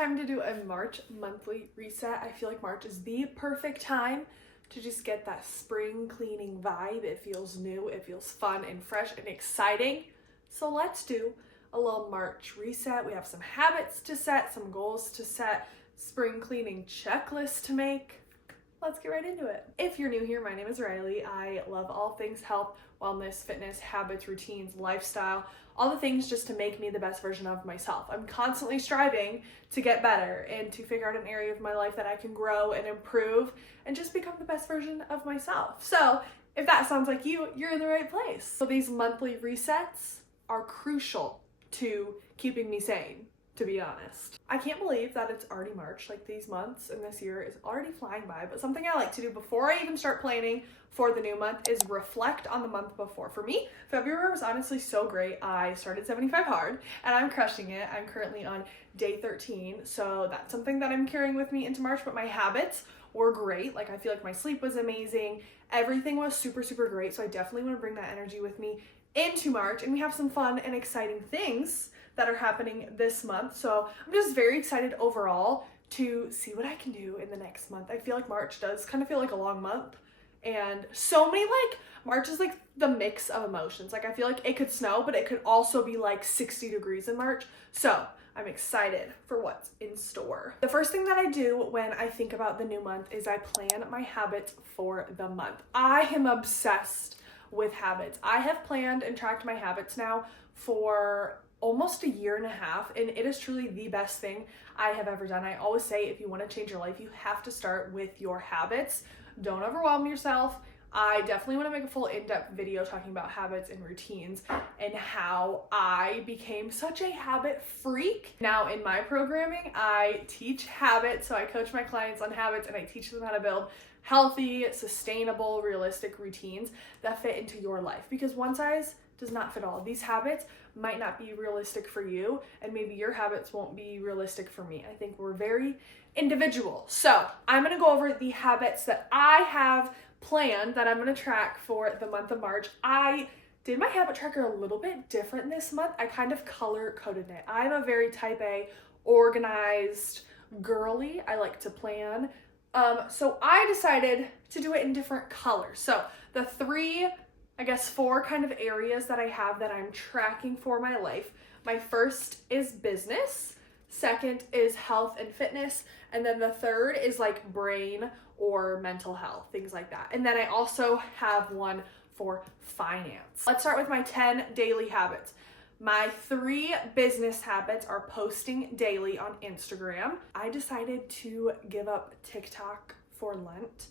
time to do a March monthly reset. I feel like March is the perfect time to just get that spring cleaning vibe. It feels new, it feels fun and fresh and exciting. So let's do a little March reset. We have some habits to set, some goals to set, spring cleaning checklist to make. Let's get right into it. If you're new here, my name is Riley. I love all things health, wellness, fitness, habits, routines, lifestyle, all the things just to make me the best version of myself. I'm constantly striving to get better and to figure out an area of my life that I can grow and improve and just become the best version of myself. So if that sounds like you, you're in the right place. So these monthly resets are crucial to keeping me sane, to be honest. I can't believe that it's already March. Like, these months and this year is already flying by, but something I like to do before I even start planning for the new month is reflect on the month before. For me, February was honestly so great. I started 75 hard and I'm crushing it. I'm currently on day 13, so that's something that I'm carrying with me into March, but my habits were great. Like, I feel like my sleep was amazing. Everything was super, super great, so I definitely want to bring that energy with me into March, and we have some fun and exciting things that are happening this month. So I'm just very excited overall to see what I can do in the next month. I feel like March does kind of feel like a long month, and so many, like, March is like the mix of emotions. Like, I feel like it could snow, but it could also be like 60 degrees in March. So I'm excited for what's in store. The first thing that I do when I think about the new month is I plan my habits for the month. I am obsessed with habits. I have planned and tracked my habits now for almost a year and a half, and it is truly the best thing I have ever done. I always say, if you want to change your life, you have to start with your habits. Don't overwhelm yourself. I definitely want to make a full in-depth video talking about habits and routines and how I became such a habit freak. Now, in my programming, I teach habits, so I coach my clients on habits and I teach them how to build healthy, sustainable, realistic routines that fit into your life, because one size does not fit all. These habits might not be realistic for you, and maybe your habits won't be realistic for me. I think we're very individual. So I'm gonna go over the habits that I have planned that I'm gonna track for the month of March. I did my habit tracker a little bit different this month. I kind of color coded it. I'm a very type A, organized girly. I like to plan. So I decided to do it in different colors. So the four kind of areas that I have that I'm tracking for my life. My first is business, second is health and fitness, and then the third is like brain or mental health, things like that. And then I also have one for finance. Let's start with my 10 daily habits. My 3 business habits are posting daily on Instagram. I decided to give up TikTok for Lent.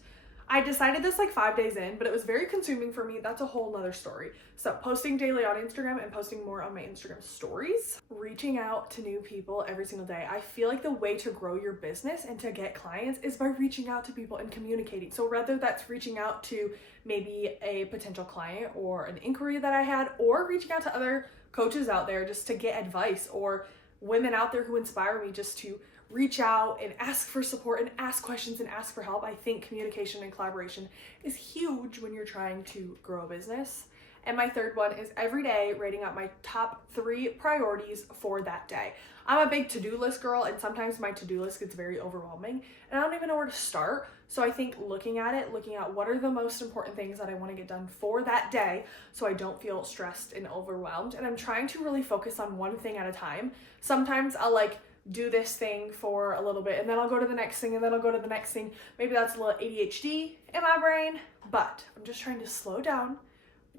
I decided this like 5 days in, but it was very consuming for me. That's a whole nother story. So posting daily on Instagram and posting more on my Instagram stories. Reaching out to new people every single day. I feel like the way to grow your business and to get clients is by reaching out to people and communicating. So whether that's reaching out to maybe a potential client or an inquiry that I had, or reaching out to other coaches out there just to get advice, or women out there who inspire me just to reach out and ask for support and ask questions and ask for help. I think communication and collaboration is huge when you're trying to grow a business. And my third one is every day writing out my top 3 priorities for that day. I'm a big to-do list girl, and sometimes my to-do list gets very overwhelming and I don't even know where to start. So I think looking at what are the most important things that I want to get done for that day so I don't feel stressed and overwhelmed. And I'm trying to really focus on one thing at a time. Sometimes I'll do this thing for a little bit and then I'll go to the next thing and then I'll go to the next thing. Maybe that's a little ADHD in my brain, but I'm just trying to slow down,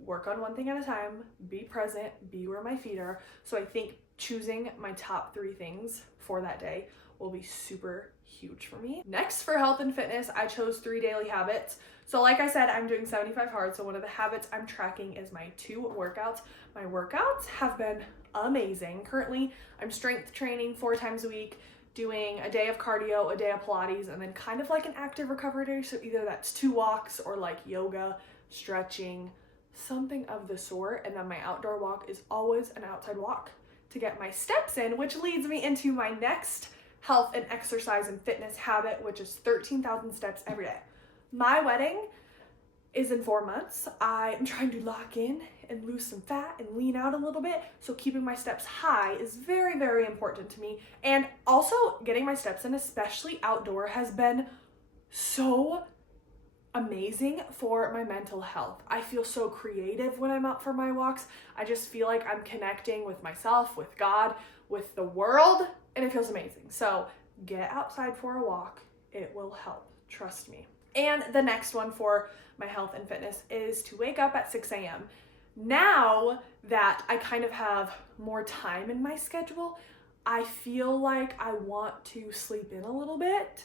work on one thing at a time, be present, be where my feet are. So I think choosing my top 3 things for that day will be super huge for me. Next, for health and fitness, I chose 3 daily habits. So like I said, I'm doing 75 hard. So one of the habits I'm tracking is my 2 workouts. My workouts have been amazing. Currently, I'm strength training 4 times a week, doing a day of cardio, a day of Pilates, and then kind of like an active recovery day. So either that's 2 walks or like yoga, stretching, something of the sort. And then my outdoor walk is always an outside walk to get my steps in, which leads me into my next health and exercise and fitness habit, which is 13,000 steps every day. My wedding is in 4 months. I'm trying to lock in and lose some fat and lean out a little bit. So keeping my steps high is very, very important to me. And also getting my steps in, especially outdoor, has been so amazing for my mental health. I feel so creative when I'm out for my walks. I just feel like I'm connecting with myself, with God, with the world, and it feels amazing. So get outside for a walk. It will help. Trust me. And the next one for my health and fitness is to wake up at 6 a.m. Now that I kind of have more time in my schedule, I feel like I want to sleep in a little bit,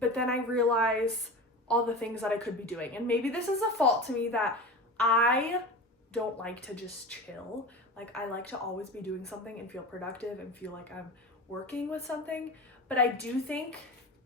but then I realize all the things that I could be doing. And maybe this is a fault to me that I don't like to just chill. Like, I like to always be doing something and feel productive and feel like I'm working with something. But I do think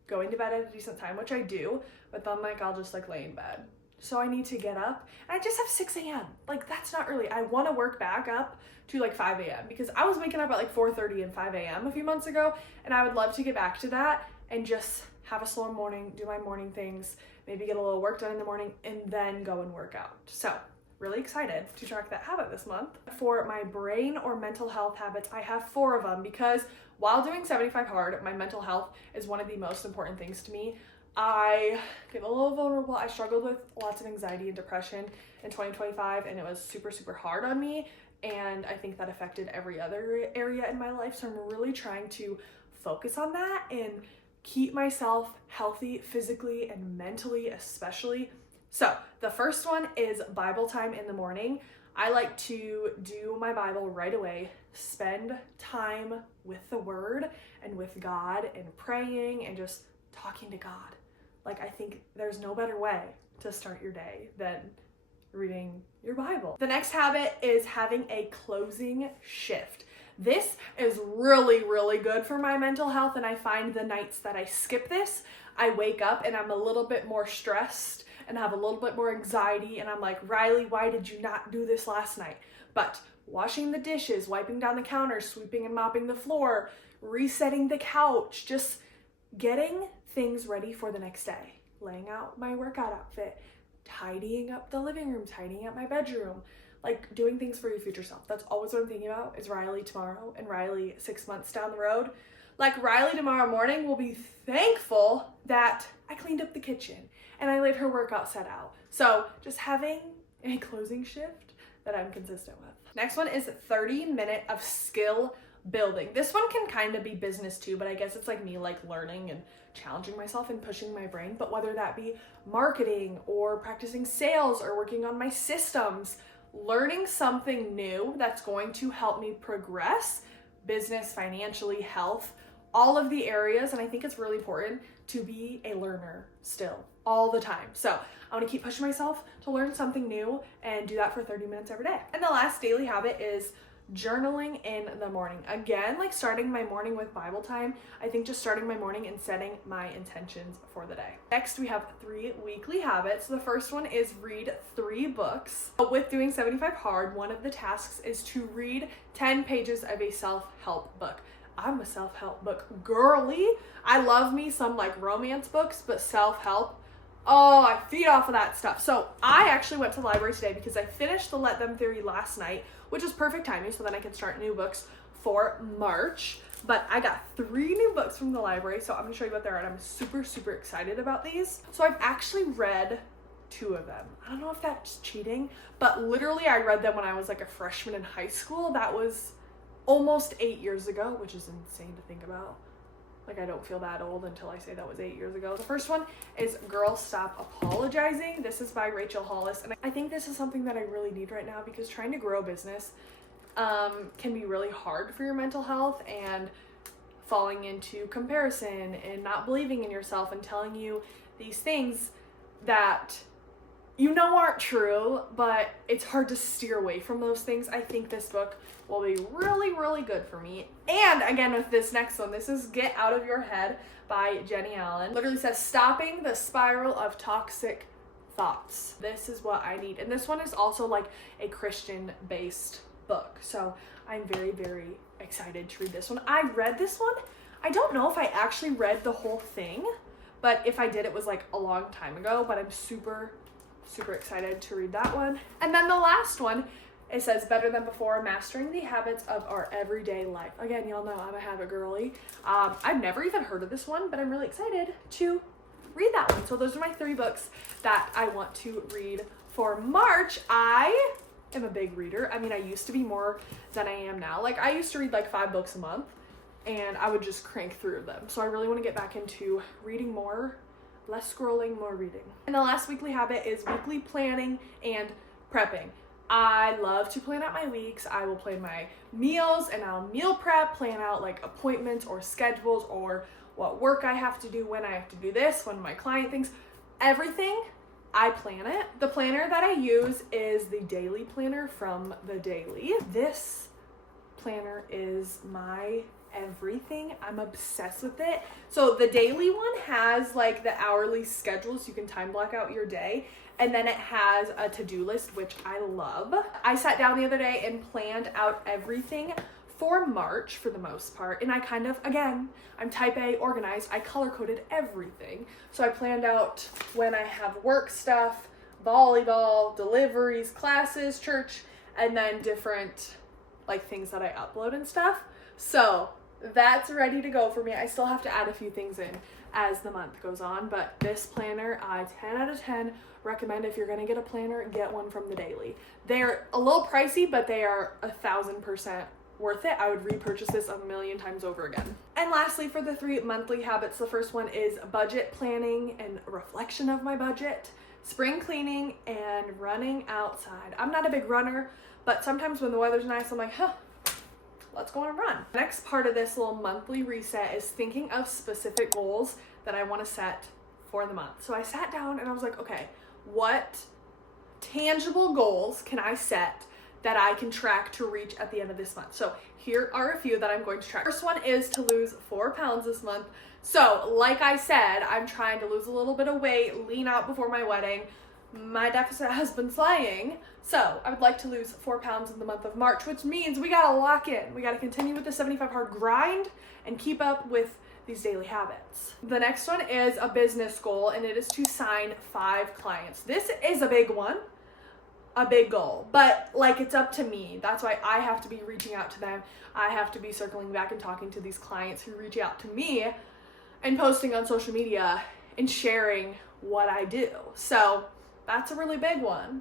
going to bed at a decent time, which I do, but then like I'll just like lay in bed. So I need to get up, and I just have 6 a.m. Like, that's not early. I want to work back up to like 5 a.m. because I was waking up at like 4:30 and 5 a.m. a few months ago, and I would love to get back to that and just have a slow morning, do my morning things, maybe get a little work done in the morning, and then go and work out. So really excited to track that habit this month. For my brain or mental health habits, I have 4 of them because while doing 75 hard, my mental health is one of the most important things to me. I get a little vulnerable. I struggled with lots of anxiety and depression in 2025, and it was super, super hard on me. And I think that affected every other area in my life. So I'm really trying to focus on that and keep myself healthy physically and mentally, especially. So the first one is Bible time in the morning. I like to do my Bible right away, spend time with the Word and with God and praying and just talking to God. Like, I think there's no better way to start your day than reading your Bible. The next habit is having a closing shift. This is really, really good for my mental health, and I find the nights that I skip this, I wake up and I'm a little bit more stressed and have a little bit more anxiety, and I'm like, Riley, why did you not do this last night? But washing the dishes, wiping down the counter, sweeping and mopping the floor, resetting the couch, just getting things ready for the next day, laying out my workout outfit, tidying up the living room, tidying up my bedroom, like doing things for your future self. That's always what I'm thinking about is Riley tomorrow and Riley 6 months down the road. Like, Riley tomorrow morning will be thankful that I cleaned up the kitchen and I laid her workout set out. So just having a closing shift that I'm consistent with. Next one is 30-minute of skill building. This one can kind of be business too, but I guess it's like me like learning and challenging myself and pushing my brain. But whether that be marketing or practicing sales or working on my systems, learning something new that's going to help me progress business, financially, health, all of the areas. And I think it's really important to be a learner still all the time. So I want to keep pushing myself to learn something new and do that for 30 minutes every day. And the last daily habit is journaling in the morning. Again, like starting my morning with Bible time. I think just starting my morning and setting my intentions for the day. Next, we have 3 weekly habits. The first one is read 3 books. With doing 75 hard, one of the tasks is to read 10 pages of a self-help book. I'm a self-help book girly. I love me some like romance books, but self-help, oh, I feed off of that stuff. So I actually went to the library today because I finished the Let Them theory last night, which is perfect timing so then I can start new books for March. But I got 3 new books from the library, so I'm gonna show you what they're at. I'm super, super excited about these. So I've actually read 2 of them. I don't know if that's cheating, but literally I read them when I was like a freshman in high school. That was almost 8 years ago, which is insane to think about. Like, I don't feel that old until I say that was 8 years ago. The first one is Girl Stop Apologizing. This is by Rachel Hollis. And I think this is something that I really need right now because trying to grow a business can be really hard for your mental health, and falling into comparison and not believing in yourself and telling you these things that you know aren't true, but it's hard to steer away from those things. I think this book will be really, really good for me. And again, with this next one, this is Get Out of Your Head by Jenny Allen. Literally says, stopping the spiral of toxic thoughts. This is what I need. And this one is also like a Christian-based book. So I'm very, very excited to read this one. I read this one. I don't know if I actually read the whole thing, but if I did, it was like a long time ago, but I'm super Super excited to read that one. And then the last one, it says Better Than Before, Mastering the Habits of Our Everyday Life. Again, y'all know I'm a habit girly. I've never even heard of this one, but I'm really excited to read that one. So those are my 3 books that I want to read for March. I am a big reader. I mean, I used to be more than I am now. Like, I used to read like 5 books a month, and I would just crank through them. So I really want to get back into reading more, less scrolling, more reading. And the last weekly habit is weekly planning and prepping. I love to plan out my weeks. I will plan my meals and I'll meal prep, plan out like appointments or schedules or what work I have to do, when I have to do this, when my client thinks, everything, I plan it. The planner that I use is the daily planner from The Daily. This planner is my everything. I'm obsessed with it. So the daily one has like the hourly schedule, so you can time block out your day. And then it has a to-do list, which I love. I sat down the other day and planned out everything for March for the most part. And I kind of, again, I'm type A organized. I color coded everything. So I planned out when I have work stuff, volleyball, deliveries, classes, church, and then different like things that I upload and stuff. So that's ready to go for me. I still have to add a few things in as the month goes on, but this planner, I 10 out of 10 recommend. If you're gonna get a planner, get one from The Daily. They're a little pricey, but they are 1,000% worth it. I would repurchase this a million times over again. And lastly, for the 3 monthly habits, the first one is budget planning and reflection of my budget, spring cleaning, and running outside. I'm not a big runner, but sometimes when the weather's nice, I'm like, let's go on and run. The next part of this little monthly reset is thinking of specific goals that I want to set for the month. So I sat down and I was like, okay, what tangible goals can I set that I can track to reach at the end of this month? So here are a few that I'm going to track. First one is to lose 4 pounds this month. So like I said, I'm trying to lose a little bit of weight, lean out before my wedding. My deficit has been slaying. So I would like to lose 4 pounds in the month of March, which means we gotta lock in. We gotta continue with the 75 hard grind and keep up with these daily habits. The next one is a business goal, and it is to sign 5 clients. This is a big one, a big goal, but like it's up to me. That's why I have to be reaching out to them. I have to be circling back and talking to these clients who reach out to me and posting on social media and sharing what I do. So that's a really big one,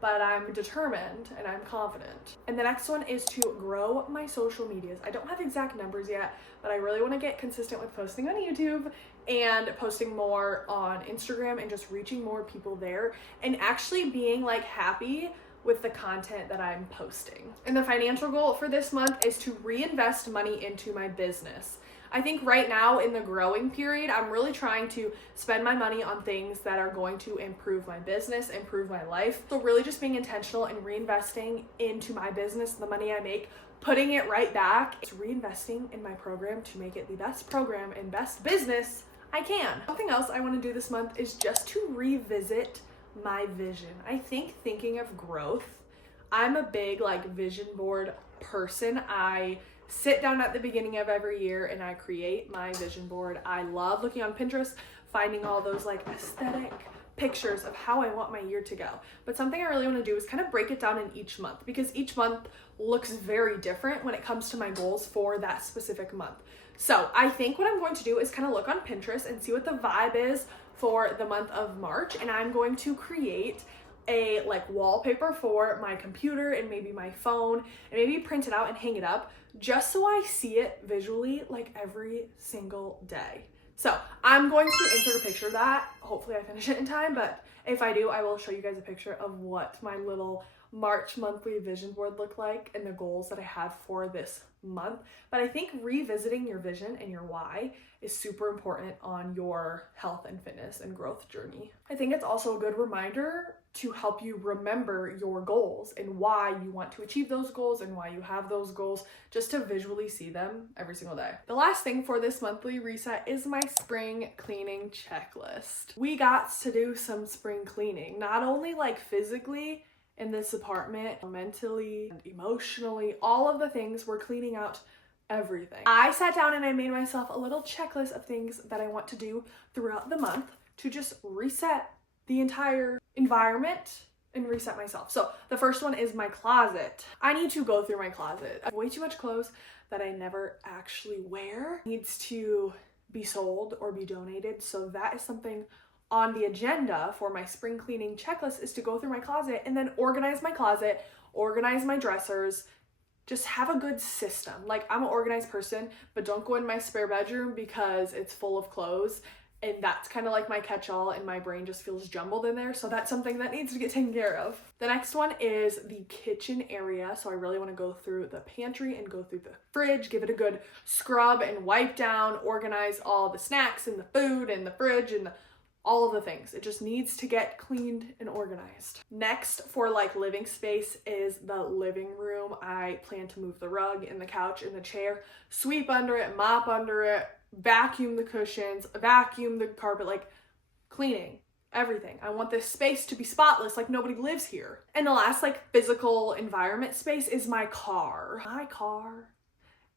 but I'm determined and I'm confident. And the next one is to grow my social medias. I don't have exact numbers yet, but I really want to get consistent with posting on YouTube and posting more on Instagram and just reaching more people there and actually being like happy with the content that I'm posting. And the financial goal for this month is to reinvest money into my business. I think right now in the growing period, I'm really trying to spend my money on things that are going to improve my business, improve my life. So really just being intentional and reinvesting into my business, the money I make, putting it right back. It's reinvesting in my program to make it the best program and best business I can. Something else I want to do this month is just to revisit my vision. I think thinking of growth, I'm a big like vision board person. I sit down at the beginning of every year and I create my vision board. I love looking on Pinterest, finding all those like aesthetic pictures of how I want my year to go. But something I really want to do is kind of break it down in each month, because each month looks very different when it comes to my goals for that specific month. So I think what I'm going to do is kind of look on Pinterest and see what the vibe is for the month of March. And I'm going to create a like wallpaper for my computer and maybe my phone, and maybe print it out and hang it up just so I see it visually like every single day. So I'm going to insert a picture of that. Hopefully I finish it in time, but if I do, I will show you guys a picture of what my little March monthly vision board looked like and the goals that I have for this month. But I think revisiting your vision and your why is super important on your health and fitness and growth journey. I think it's also a good reminder to help you remember your goals and why you want to achieve those goals and why you have those goals, just to visually see them every single day. The last thing for this monthly reset is my spring cleaning checklist. We got to do some spring cleaning, not only like physically in this apartment, mentally and emotionally, all of the things. We're cleaning out everything. I sat down and I made myself a little checklist of things that I want to do throughout the month to just reset the entire environment and reset myself. So the first one is my closet. I need to go through my closet. I have way too much clothes that I never actually wear. It needs to be sold or be donated. So that is something on the agenda for my spring cleaning checklist, is to go through my closet and then organize my closet, organize my dressers, just have a good system. Like, I'm an organized person, but don't go in my spare bedroom because it's full of clothes. And that's kind of like my catch-all, and my brain just feels jumbled in there. So that's something that needs to get taken care of. The next one is the kitchen area. So I really want to go through the pantry and go through the fridge, give it a good scrub and wipe down, organize all the snacks and the food and the fridge and all of the things. It just needs to get cleaned and organized. Next, for like living space, is the living room. I plan to move the rug and the couch and the chair, sweep under it, mop under it, vacuum the cushions, vacuum the carpet, like cleaning everything. I want this space to be spotless, like nobody lives here. And the last like physical environment space is my car. My car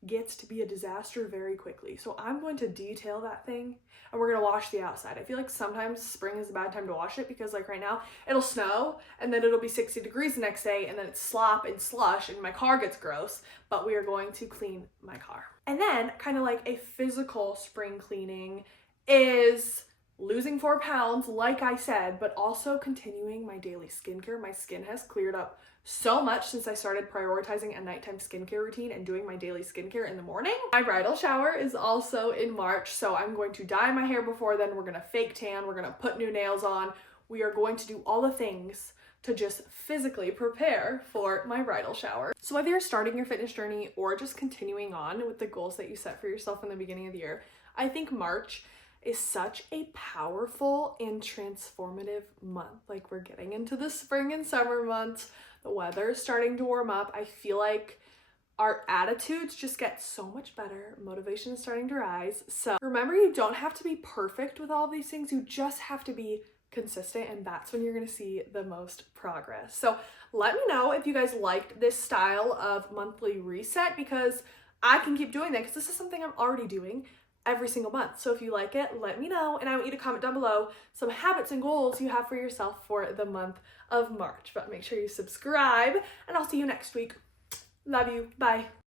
gets to be a disaster very quickly. So I'm going to detail that thing, and we're gonna wash the outside. I feel like sometimes spring is a bad time to wash it because like right now it'll snow and then it'll be 60 degrees the next day and then it's slop and slush and my car gets gross, but we are going to clean my car. And then kind of like a physical spring cleaning is losing 4 pounds, like I said, but also continuing my daily skincare. My skin has cleared up so much since I started prioritizing a nighttime skincare routine and doing my daily skincare in the morning. My bridal shower is also in March, so I'm going to dye my hair before then. We're gonna fake tan, we're gonna put new nails on. We are going to do all the things to just physically prepare for my bridal shower. So whether you're starting your fitness journey or just continuing on with the goals that you set for yourself in the beginning of the year, I think March is such a powerful and transformative month. Like, we're getting into the spring and summer months. The weather is starting to warm up. I feel like our attitudes just get so much better. Motivation is starting to rise. So remember, you don't have to be perfect with all of these things. You just have to be consistent, and that's when you're going to see the most progress. So let me know if you guys liked this style of monthly reset, because I can keep doing that because this is something I'm already doing every single month. So if you like it, let me know, and I want you to comment down below some habits and goals you have for yourself for the month of March. But make sure you subscribe, and I'll see you next week. Love you. Bye.